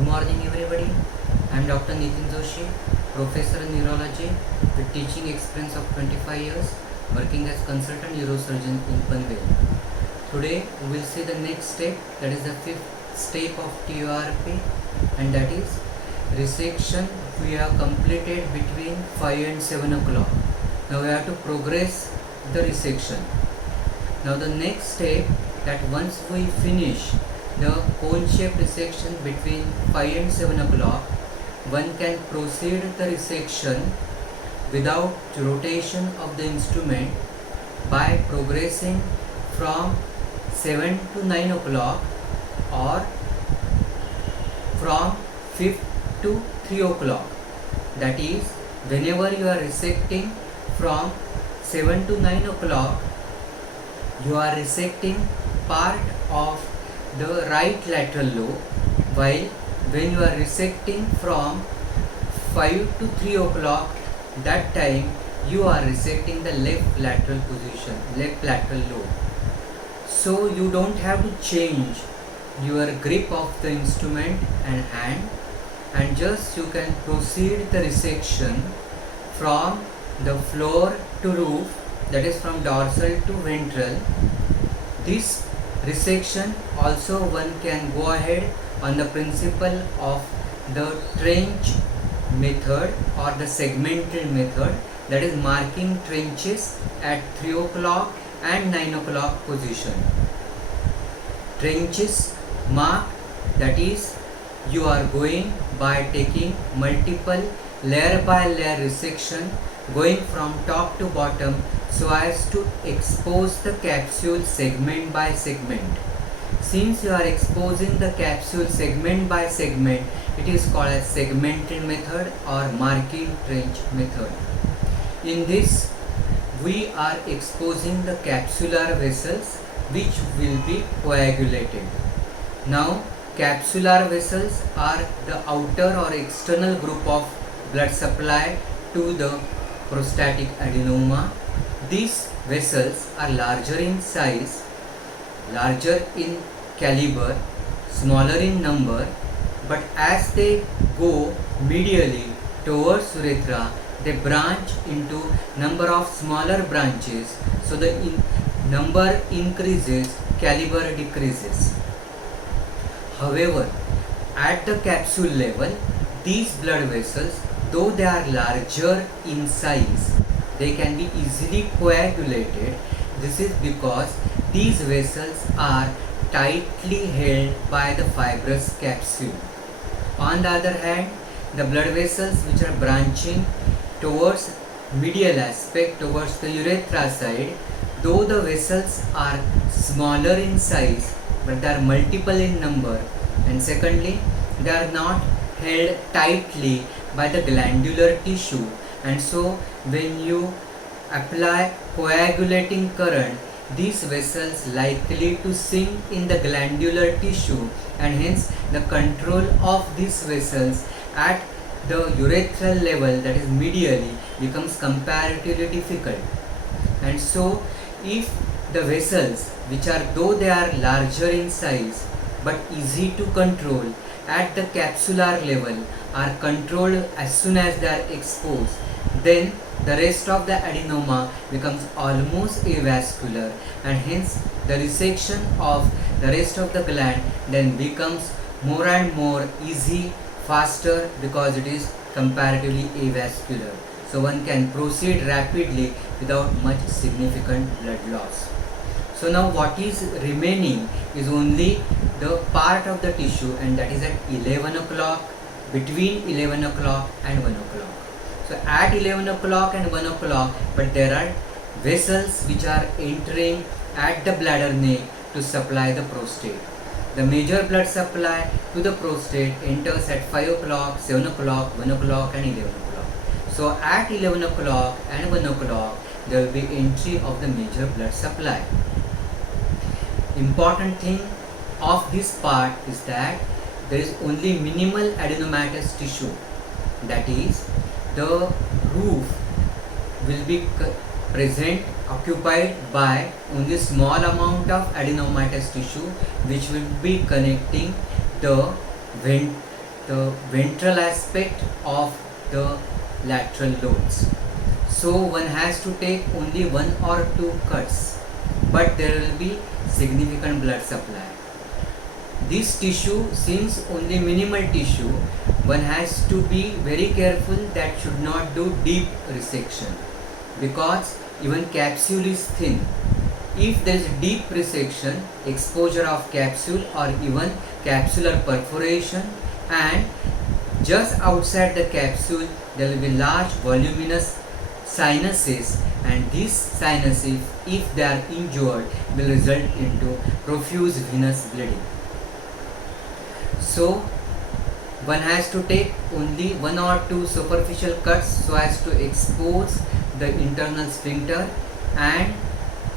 Good morning everybody. I am Dr. Nitin Joshi, Professor in Neurology with teaching experience of 25 years working as consultant neurosurgeon in Panvel. Today we will see the next step, that is the fifth step of TURP, and that is resection. We have completed between 5 and 7 o'clock. Now we have to progress the resection. Now the next step, that once we finish the cone shaped resection between 5 and 7 o'clock, one can proceed the resection without rotation of the instrument by progressing from 7 to 9 o'clock or from 5 to 3 o'clock. That is, whenever you are resecting from 7 to 9 o'clock, you are resecting part of the right lateral lobe, while when you are resecting from 5 to 3 o'clock, that time you are resecting the left lateral position, left lateral lobe. So you don't have to change your grip of the instrument and hand, and just you can proceed the resection from the floor to roof, that is from dorsal to ventral. This resection also one can go ahead on the principle of the trench method or the segmented method, that is marking trenches at 3 o'clock and 9 o'clock position. Trenches mark, that is you are going by taking multiple layer by layer resection going from top to bottom so as to expose the capsule segment by segment. Since you are exposing the capsule segment by segment, it is called as segmented method or marking trench method. In this, we are exposing the capsular vessels which will be coagulated. Now, capsular vessels are the outer or external group of blood supply to the prostatic adenoma. These vessels are larger in size, larger in caliber, smaller in number, but as they go medially towards urethra, they branch into number of smaller branches, so the number increases, caliber decreases. However, at the capsule level, these blood vessels, though they are larger in size, they can be easily coagulated. This is because these vessels are tightly held by the fibrous capsule. On the other hand, the blood vessels which are branching towards medial aspect, towards the urethra side, though the vessels are smaller in size, but they are multiple in number, and secondly, they are not held tightly by the glandular tissue, and so when you apply coagulating current, these vessels likely to sink in the glandular tissue, and hence the control of these vessels at the urethral level, that is medially, becomes comparatively difficult. And so if the vessels which are, though they are larger in size but easy to control at the capsular level, are controlled as soon as they are exposed, then the rest of the adenoma becomes almost avascular, and hence the resection of the rest of the gland then becomes more and more easy, faster, because it is comparatively avascular. So one can proceed rapidly without much significant blood loss. So now what is remaining is only the part of the tissue, and that is at 11 o'clock, between 11 o'clock and 1 o'clock. So at 11 o'clock and 1 o'clock, but there are vessels which are entering at the bladder neck to supply the prostate. The major blood supply to the prostate enters at 5 o'clock, 7 o'clock, 1 o'clock and 11 o'clock. So at 11 o'clock and 1 o'clock, there will be entry of the major blood supply. Important thing of this part is that there is only minimal adenomatous tissue, that is the roof will be present, occupied by only small amount of adenomatous tissue which will be connecting the the ventral aspect of the lateral lobes. So one has to take only 1 or 2 cuts, but there will be significant blood supply. This tissue, since only minimal tissue, one has to be very careful that should not do deep resection, because even capsule is thin. If there is deep resection, exposure of capsule or even capsular perforation, and just outside the capsule there will be large voluminous sinuses, and these sinuses, if they are injured, will result into profuse venous bleeding. So one has to take only 1 or 2 superficial cuts so as to expose the internal sphincter, and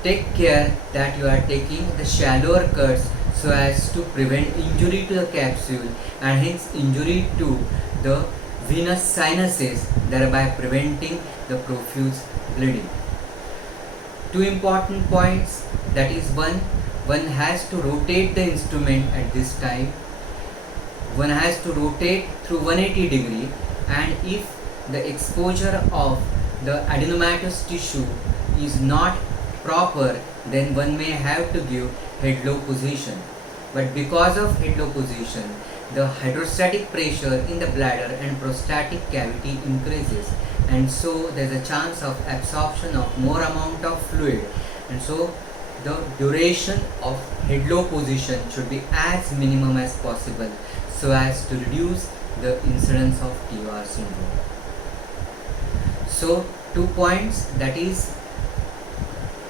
take care that you are taking the shallower cuts so as to prevent injury to the capsule and hence injury to the venous sinuses, thereby preventing the profuse bleeding. 2 important points, that is, one has to rotate the instrument at this time. One has to rotate through 180 degree, and if the exposure of the adenomatous tissue is not proper, then one may have to give head-low position. But because of head-low position, the hydrostatic pressure in the bladder and prostatic cavity increases, and so there is a chance of absorption of more amount of fluid, and so the duration of head-low position should be as minimum as possible so as to reduce the incidence of TOR syndrome. So 2 points, that is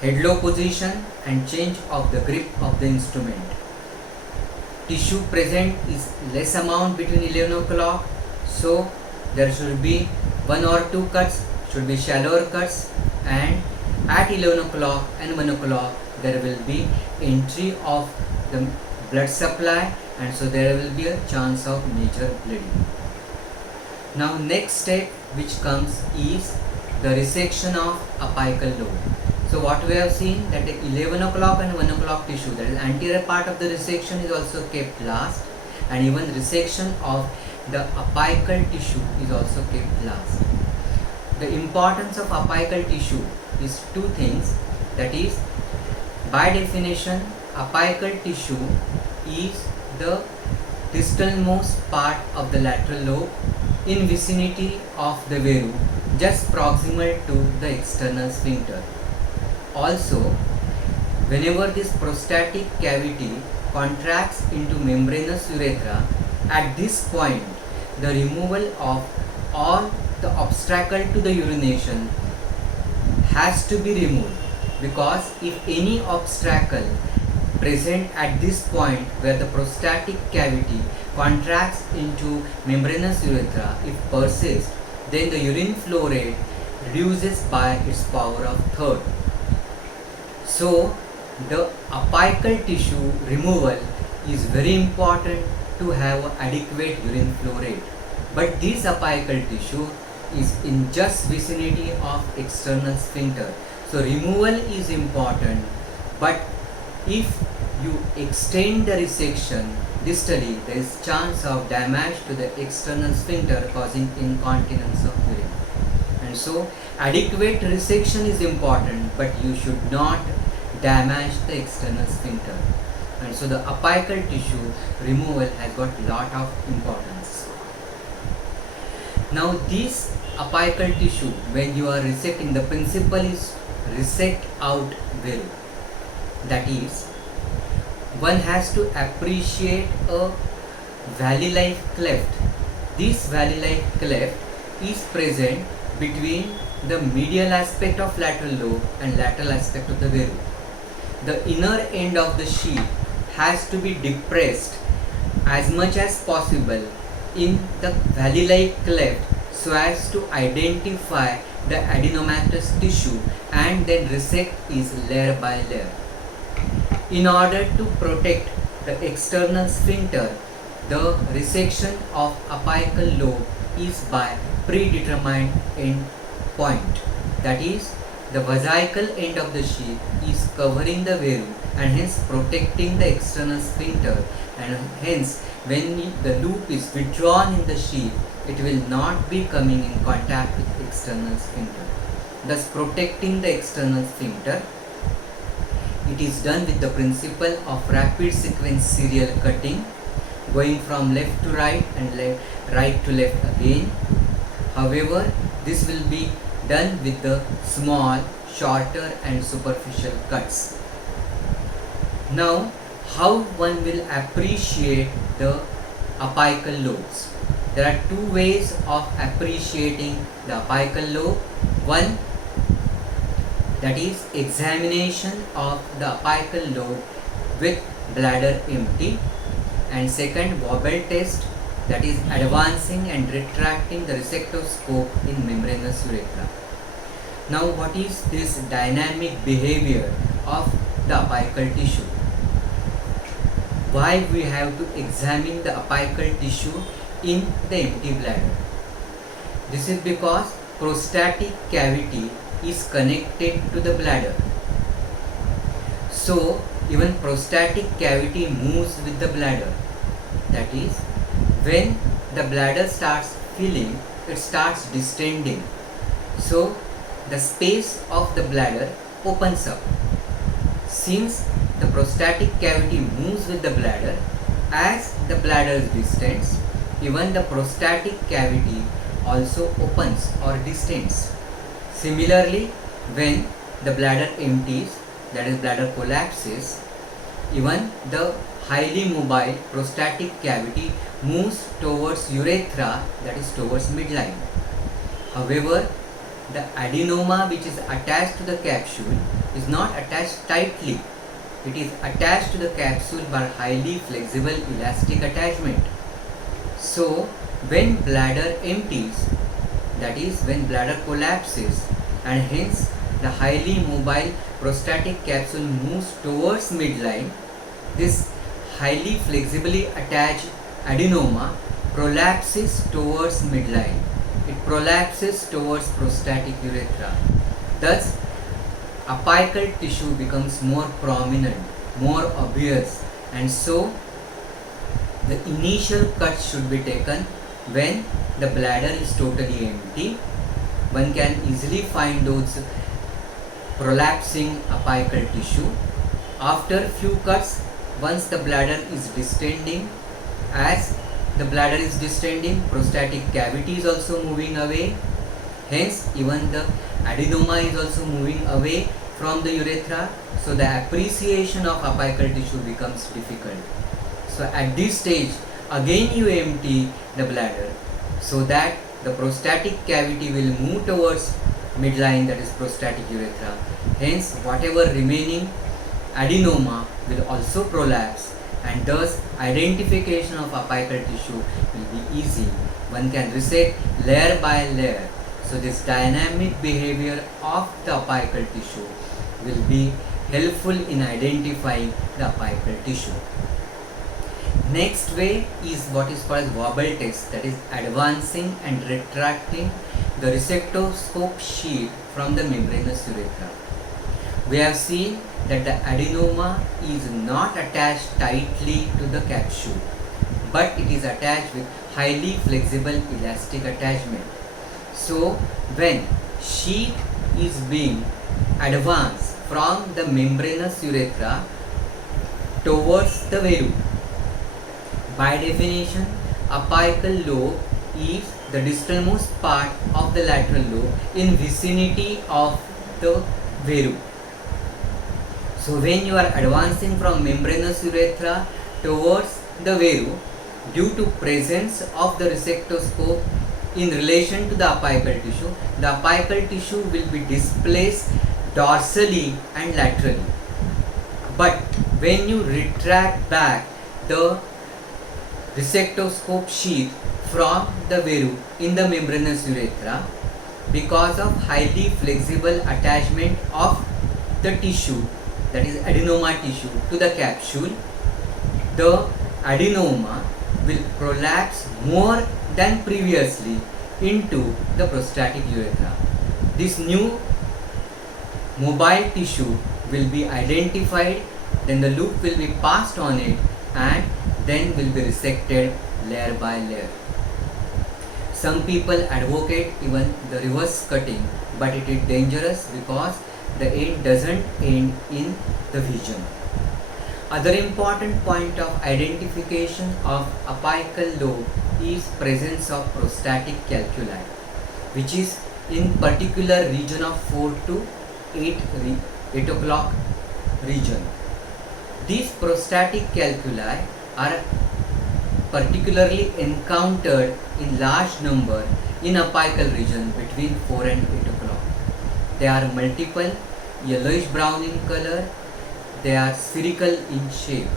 head-low position and change of the grip of the instrument. Tissue present is less amount between 11 o'clock, so there should be 1 or 2 cuts, should be shallower cuts, and at 11 o'clock and 1 o'clock there will be entry of the blood supply, and so there will be a chance of major bleeding. Now next step which comes is the resection of apical lobe. So what we have seen, that the 11 o'clock and 1 o'clock tissue, that is anterior part of the resection, is also kept last, and even resection of the apical tissue is also kept last. The importance of apical tissue is 2 things, that is, by definition apical tissue is the distalmost part of the lateral lobe in vicinity of the veru, just proximal to the external sphincter. Also, whenever this prostatic cavity contracts into membranous urethra, at this point the removal of all the obstacle to the urination has to be removed, because if any obstacle present at this point where the prostatic cavity contracts into membranous urethra, if persists, then the urine flow rate reduces by its power of third. So the apical tissue removal is very important to have adequate urine flow rate, but this apical tissue is in just vicinity of external sphincter, so removal is important. But if you extend the resection distally, there is chance of damage to the external sphincter causing incontinence of urine, and so adequate resection is important, but you should not damage the external sphincter, and so the apical tissue removal has got lot of importance. Now this apical tissue, when you are resecting, the principle is resect out veru, that is, one has to appreciate a valley-like cleft. This valley-like cleft is present between the medial aspect of lateral lobe and lateral aspect of the veru. The inner end of the sheath has to be depressed as much as possible in the valley-like cleft so as to identify the adenomatous tissue and then resect is layer by layer. In order to protect the external sphincter, the resection of apical lobe is by predetermined end point. That is, the vesical end of the sheath is covering the veru and hence protecting the external sphincter, and hence when the loop is withdrawn in the sheath, it will not be coming in contact with external sphincter, thus protecting the external sphincter. It is done with the principle of rapid sequence serial cutting, going from left to right and right to left again. However, this will be done with the small, shorter and superficial cuts. Now, how one will appreciate the apical lobes? There are two ways of appreciating the apical lobe. One, that is examination of the apical lobe with bladder empty, and second, wobble test, that is advancing and retracting the resectoscope in membranous urethra. Now, what is this dynamic behavior of the apical tissue? Why we have to examine the apical tissue in the empty bladder? This is because prostatic cavity is connected to the bladder. So, even prostatic cavity moves with the bladder. That is, when the bladder starts filling, it starts distending. So, the space of the bladder opens up. Since the prostatic cavity moves with the bladder, as the bladder distends, even the prostatic cavity also opens or distends. Similarly, when the bladder empties, that is bladder collapses, even the highly mobile prostatic cavity moves towards urethra, that is towards midline. However, the adenoma which is attached to the capsule is not attached tightly. It is attached to the capsule by highly flexible elastic attachment. So, when bladder empties, that is when bladder collapses, and hence the highly mobile prostatic capsule moves towards midline, this highly flexibly attached adenoma prolapses towards midline. It prolapses towards prostatic urethra. Thus, apical tissue becomes more prominent, more obvious, and so the initial cut should be taken when the bladder is totally empty. One can easily find those prolapsing apical tissue. After few cuts, once the bladder is distending, as the bladder is distending, prostatic cavity is also moving away. Hence, even the adenoma is also moving away from the urethra. So, the appreciation of apical tissue becomes difficult. So, at this stage, again you empty the bladder so that the prostatic cavity will move towards midline, that is prostatic urethra. Hence, whatever remaining adenoma will also prolapse, and thus identification of apical tissue will be easy. One can resect layer by layer. So, this dynamic behavior of the apical tissue will be helpful in identifying the apical tissue. Next way is what is called as wobble test, that is advancing and retracting the resectoscope sheath from the membranous urethra. We have seen that the adenoma is not attached tightly to the capsule, but it is attached with highly flexible elastic attachment. So, when sheath is being advanced from the membranous urethra towards the veru, by definition, apical lobe is the distalmost part of the lateral lobe in vicinity of the veru. So, when you are advancing from membranous urethra towards the veru, due to presence of the resectoscope in relation to the apical tissue, the apical tissue will be displaced dorsally and laterally. But when you retract back the resectoscope sheath from the veru in the membranous urethra, because of highly flexible attachment of the tissue, that is adenoma tissue, to the capsule, the adenoma will prolapse more than previously into the prostatic urethra. This new mobile tissue will be identified, then the loop will be passed on it, and then will be resected layer by layer. Some people advocate even the reverse cutting, but it is dangerous because the end doesn't end in the vision. Other important point of identification of apical lobe is presence of prostatic calculi, which is in particular region of 4 to 8 o'clock region. These prostatic calculi are particularly encountered in large number in apical region between 4 and 8 o'clock. They are multiple, yellowish brown in color. They are spherical in shape.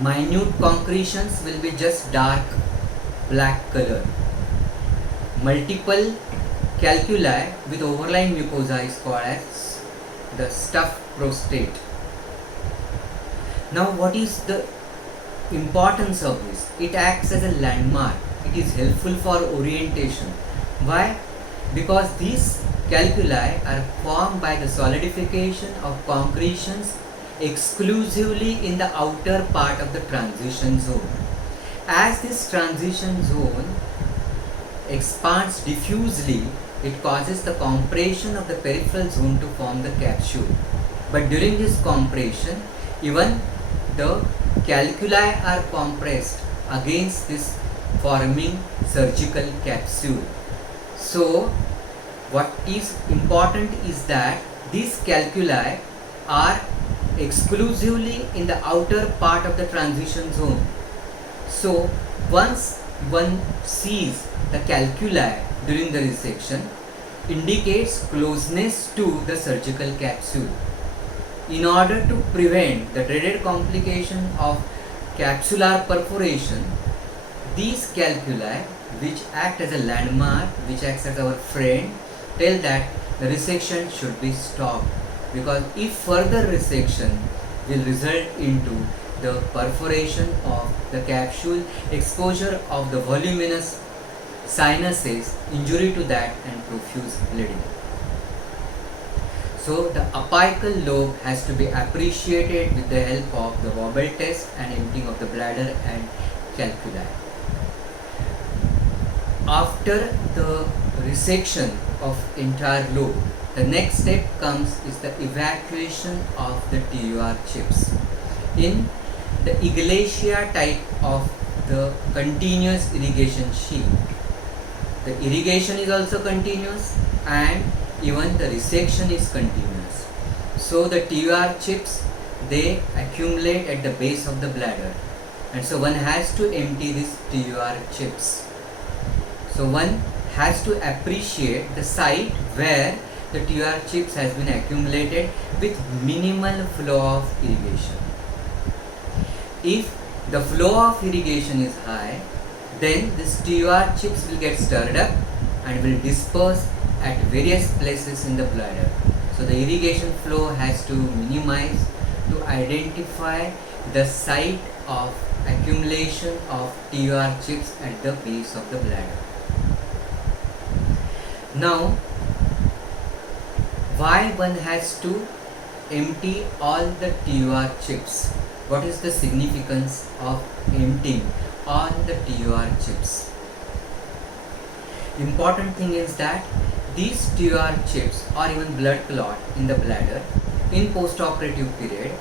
Minute concretions will be just dark black color. Multiple calculi with overlying mucosa is called as the stuffed prostate. Now, what is the importance of this? It acts as a landmark. It is helpful for orientation. Why? Because these calculi are formed by the solidification of concretions exclusively in the outer part of the transition zone. As this transition zone expands diffusely, it causes the compression of the peripheral zone to form the capsule. But during this compression, even the calculi are compressed against this forming surgical capsule. So, what is important is that these calculi are exclusively in the outer part of the transition zone. So, once one sees the calculi during the resection, indicates closeness to the surgical capsule. In order to prevent the dreaded complication of capsular perforation, these calculi, which act as a landmark, which acts as our friend, tell that the resection should be stopped, because if further resection will result into the perforation of the capsule, exposure of the voluminous sinuses, injury to that, and profuse bleeding. So the apical lobe has to be appreciated with the help of the wobble test and emptying of the bladder and calculi. After the resection of entire lobe, the next step comes is the evacuation of the TUR chips. In the Iglesia type of the continuous irrigation sheath, the irrigation is also continuous and even the resection is continuous. So the TUR chips, they accumulate at the base of the bladder, and so one has to empty these TUR chips. So one has to appreciate the site where the TUR chips has been accumulated with minimal flow of irrigation. If the flow of irrigation is high, then this TUR chips will get stirred up and will disperse at various places in the bladder. So the irrigation flow has to minimize to identify the site of accumulation of TUR chips at the base of the bladder. Now, why one has to empty all the TUR chips? What is the significance of emptying all the TUR chips? Important thing is that these TUR chips or even blood clot in the bladder in postoperative period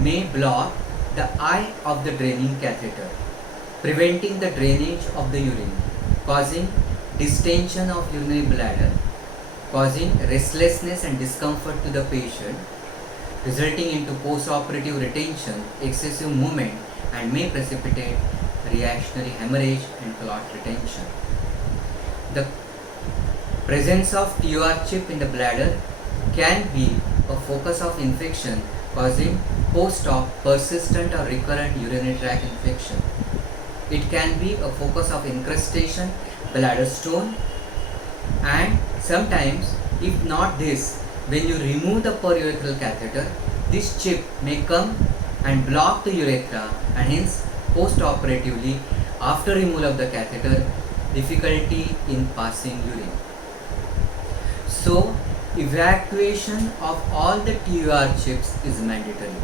may block the eye of the draining catheter, preventing the drainage of the urine, causing distension of urinary bladder, causing restlessness and discomfort to the patient, resulting into postoperative retention, excessive movement, and may precipitate reactionary hemorrhage and clot retention. The presence of TUR chip in the bladder can be a focus of infection, causing post-op persistent or recurrent urinary tract infection. It can be a focus of incrustation, bladder stone, and sometimes, if not this, when you remove the perurethral catheter, this chip may come and block the urethra, and hence post-operatively after removal of the catheter, difficulty in passing urine. So evacuation of all the TUR chips is mandatory.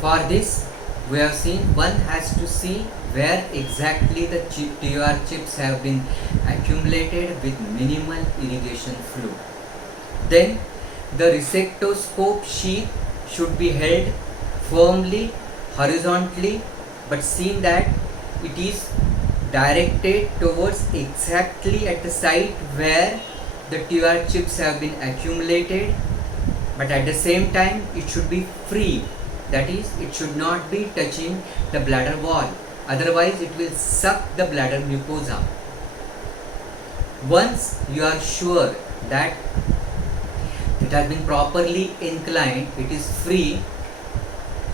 For this, we have seen one has to see where exactly the TUR chips have been accumulated with minimal irrigation fluid. Then the receptoscope sheath should be held firmly horizontally, but seen that it is directed towards exactly at the site where the TUR chips have been accumulated, but at the same time it should be free, that is, it should not be touching the bladder wall, otherwise it will suck the bladder mucosa. Once you are sure that it has been properly inclined, it is free,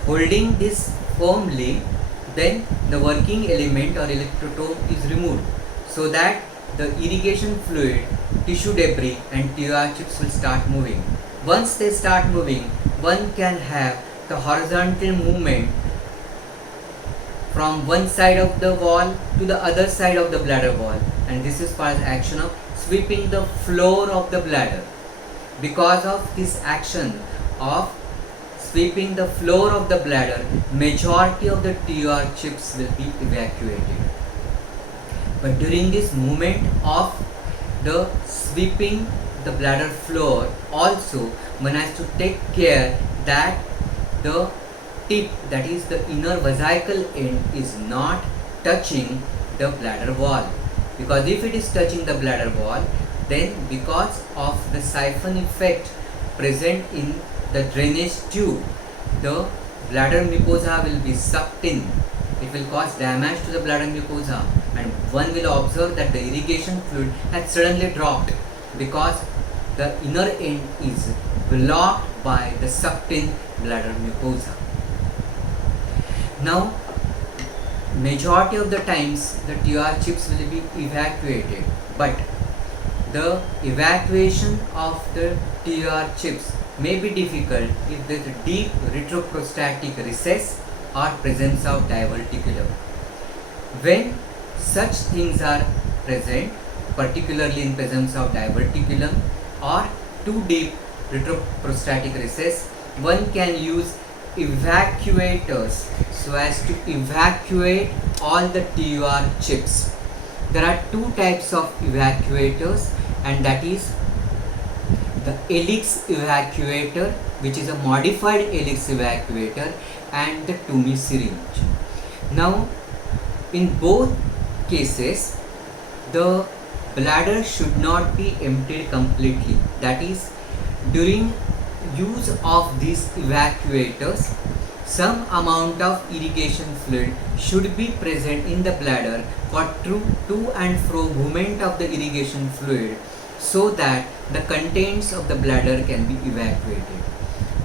holding this firmly, then the working element or electrotome is removed, so that the irrigation fluid, tissue debris and TUR chips will start moving. Once they start moving, one can have the horizontal movement from one side of the wall to the other side of the bladder wall, and this is called action of sweeping the floor of the bladder. Because of this action of sweeping the floor of the bladder, majority of the TUR chips will be evacuated. But during this movement of the sweeping the bladder floor, also one has to take care that the tip, that is the inner vesical end, is not touching the bladder wall, because if it is touching the bladder wall, then because of the siphon effect present in the drainage tube, the bladder mucosa will be sucked in. It will cause damage to the bladder mucosa, and one will observe that the irrigation fluid has suddenly dropped because the inner end is blocked by the sucked in bladder mucosa. Now, majority of the times the TUR chips will be evacuated, but the evacuation of the TUR chips may be difficult if there is a deep retroprostatic recess or presence of diverticulum. When such things are present, particularly in presence of diverticulum or too deep retroprostatic recess, one can use evacuators so as to evacuate all the TUR chips. There are two types of evacuators, and that is the Elix evacuator, which is a modified Elix evacuator, and the Toumey syringe. Now, in both cases, the bladder should not be emptied completely. That is, during use of these evacuators, some amount of irrigation fluid should be present in the bladder for to and fro movement of the irrigation fluid, so that the contents of the bladder can be evacuated.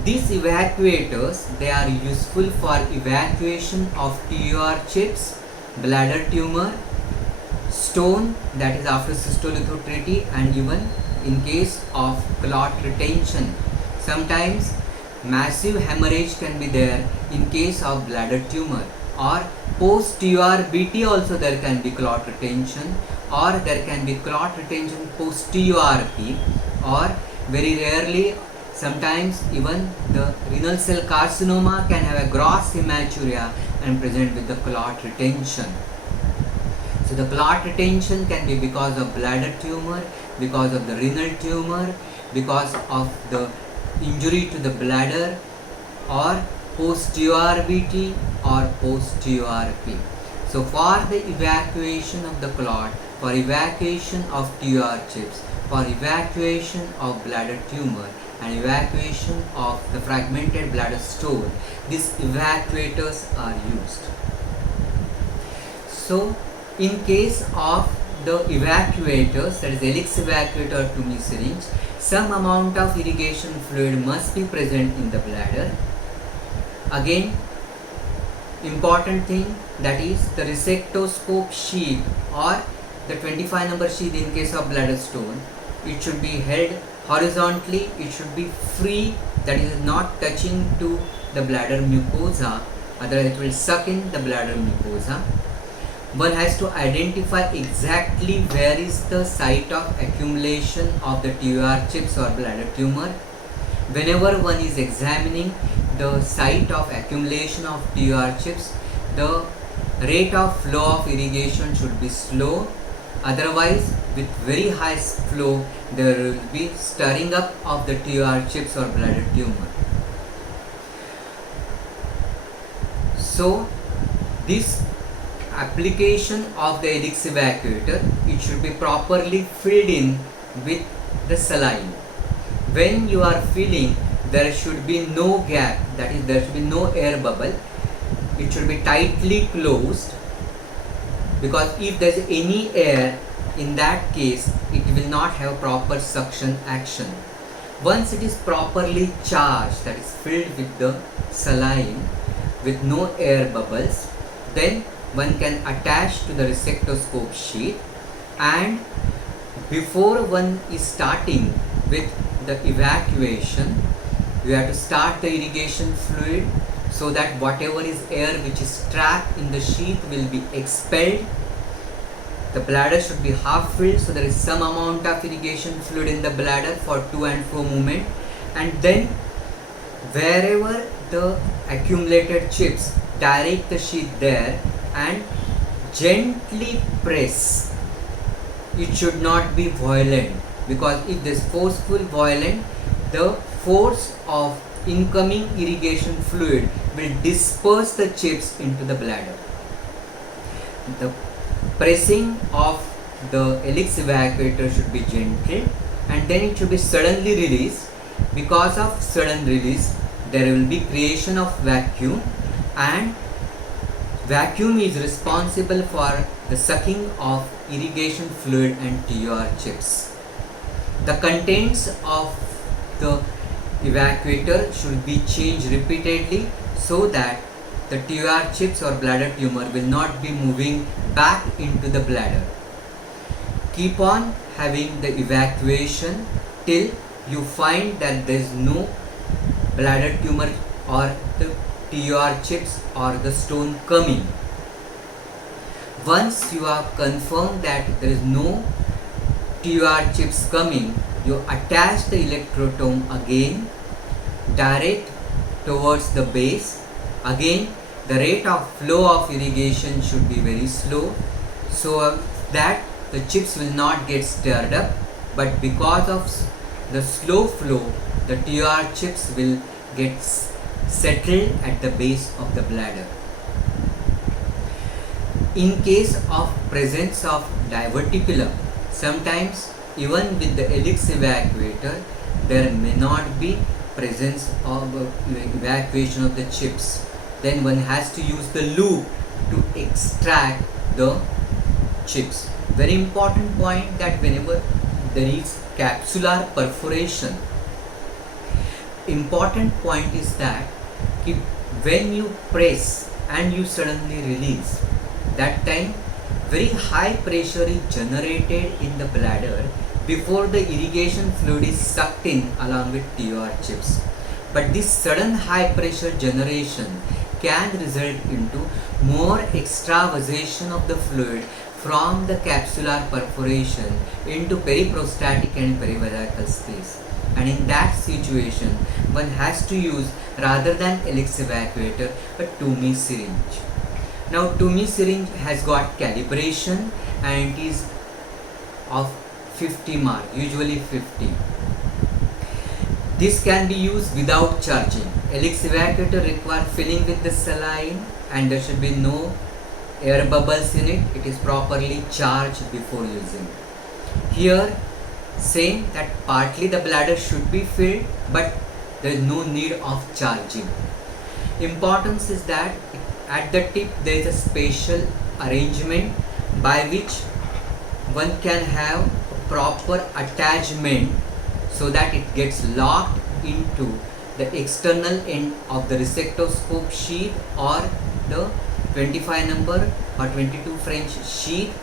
These evacuators, they are useful for evacuation of TUR chips, bladder tumor, stone, that is after cystolithotrity, and even in case of clot retention. Sometimes massive hemorrhage can be there in case of bladder tumor, or post TUR BT also there can be clot retention, or there can be clot retention post TURP, or very rarely sometimes even the renal cell carcinoma can have a gross hematuria and present with the clot retention. So the clot retention can be because of bladder tumor, because of the renal tumor, because of the injury to the bladder, or post TURBT or post TURP. So for the evacuation of the clot, for evacuation of TUR chips, for evacuation of bladder tumor, and evacuation of the fragmented bladder stone, these evacuators are used. So in case of the evacuators, that is Elix evacuator or Toumey syringe, some amount of irrigation fluid must be present in the bladder. Again, important thing, that is the resectoscope sheath or the 25 number sheath in case of bladder stone. It should be held horizontally, it should be free, that is not touching to the bladder mucosa, otherwise it will suck in the bladder mucosa. one has to identify exactly where is the site of accumulation of the TUR chips or bladder tumor. Whenever one is examining the site of accumulation of TUR chips, the rate of flow of irrigation should be slow. Otherwise, with very high flow, there will be stirring up of the TUR chips or bladder tumor. So, this application of the Elix evacuator, it should be properly filled in with the saline. When you are filling, there should be no gap, that is, there should be no air bubble. It should be tightly closed, because if there is any air, in that case it will not have proper suction action. Once it is properly charged, that is filled with the saline with no air bubbles, then one can attach to the resectoscope sheet, and before one is starting with the evacuation, you have to start the irrigation fluid so that whatever is air which is trapped in the sheath will be expelled. The bladder should be half filled, so there is some amount of irrigation fluid in the bladder for to and fro movement, and then wherever the accumulated chips, direct the sheath there and gently press. It should not be violent, because if this forceful violent, the force of incoming irrigation fluid will disperse the chips into the bladder. The pressing of the Elix evacuator should be gentle, and then it should be suddenly released. Because of sudden release, there will be creation of vacuum, and vacuum is responsible for the sucking of irrigation fluid and TUR chips. The contents of the evacuator should be changed repeatedly so that the TUR chips or bladder tumor will not be moving back into the bladder. Keep on having the evacuation till you find that there is no bladder tumor or the TUR chips or the stone coming. Once you are confirmed that there is no TUR chips coming, you attach the electrotome again, direct towards the base. Again, the rate of flow of irrigation should be very slow, so that the chips will not get stirred up, but because of the slow flow, the TUR chips will get settled at the base of the bladder. In case of presence of diverticulum, sometimes even with the Elix evacuator, there may not be presence of evacuation of the chips. Then one has to use the loop to extract the chips. Very important point that whenever there is capsular perforation, important point is that when you press and you suddenly release, that time very high pressure is generated in the bladder before the irrigation fluid is sucked in along with TUR chips. But this sudden high pressure generation can result into more extravasation of the fluid from the capsular perforation into periprostatic and perivesical space. And in that situation, one has to use, rather than Elix evacuator, a Toomey syringe. Now, Toomey syringe has got calibration and it is of 50 mark, usually 50. This can be used without charging. Elix evacuator requires filling with the saline, and there should be no air bubbles in it. It is properly charged before using. Here, same, that partly the bladder should be filled, but there is no need of charging. Importance is that at the tip there is a special arrangement by which one can have proper attachment so that it gets locked into the external end of the resectoscope sheath or the 25 number or 22 French sheath,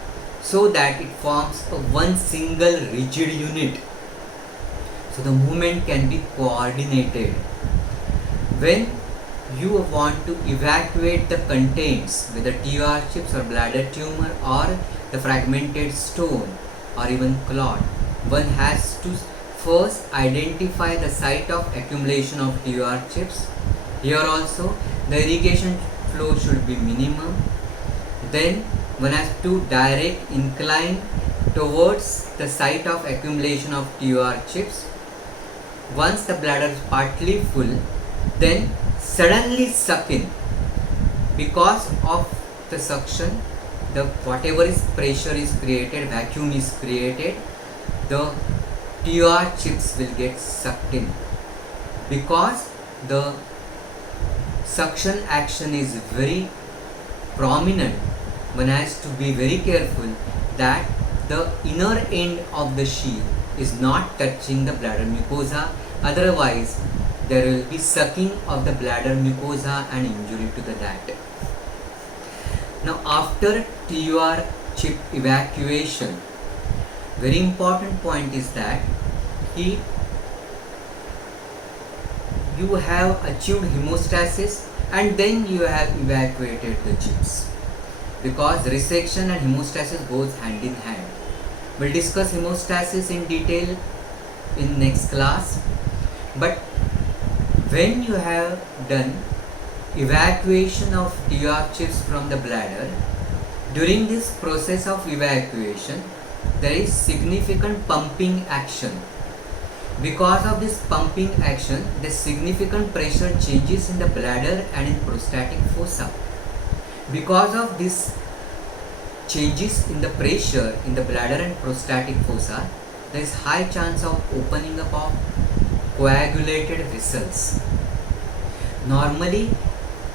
so that it forms a one single rigid unit, so the movement can be coordinated. When you want to evacuate the contents, whether TUR chips or bladder tumor or the fragmented stone or even clot, one has to first identify the site of accumulation of TUR chips. Here also the irrigation flow should be minimum. Then one has to direct incline towards the site of accumulation of TUR chips. Once the bladder is partly full, then suddenly suck in. Because of the suction, the whatever is pressure is created, vacuum is created, the TUR chips will get sucked in. Because the suction action is very prominent, one has to be very careful that the inner end of the sheath is not touching the bladder mucosa, otherwise there will be sucking of the bladder mucosa and injury to the that. Now after TUR chip evacuation, very important point is that you have achieved hemostasis and then you have evacuated the chips, because resection and hemostasis goes hand in hand. We'll discuss hemostasis in detail in next class, but when you have done evacuation of TUR chips from the bladder, during this process of evacuation there is significant pumping action. Because of this pumping action, the significant pressure changes in the bladder and in prostatic fossa. Because of this changes in the pressure in the bladder and prostatic fossa, there is high chance of opening up of coagulated vessels. Normally,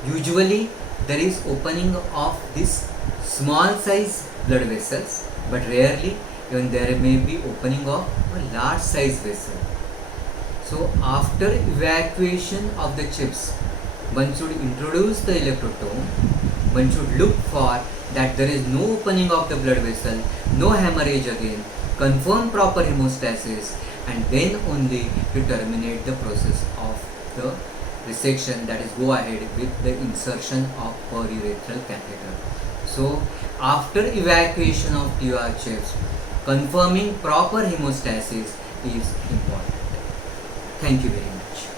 usually there is opening of this small size blood vessels, but rarely even there may be opening of a large size vessel. So after evacuation of the chips, one should introduce the electrotome. One should look for that there is no opening of the blood vessel, no hemorrhage again, confirm proper hemostasis, and then only to terminate the process of the resection, that is go ahead with the insertion of periurethral catheter. So after evacuation of TUR chips, confirming proper hemostasis is important. Thank you very much.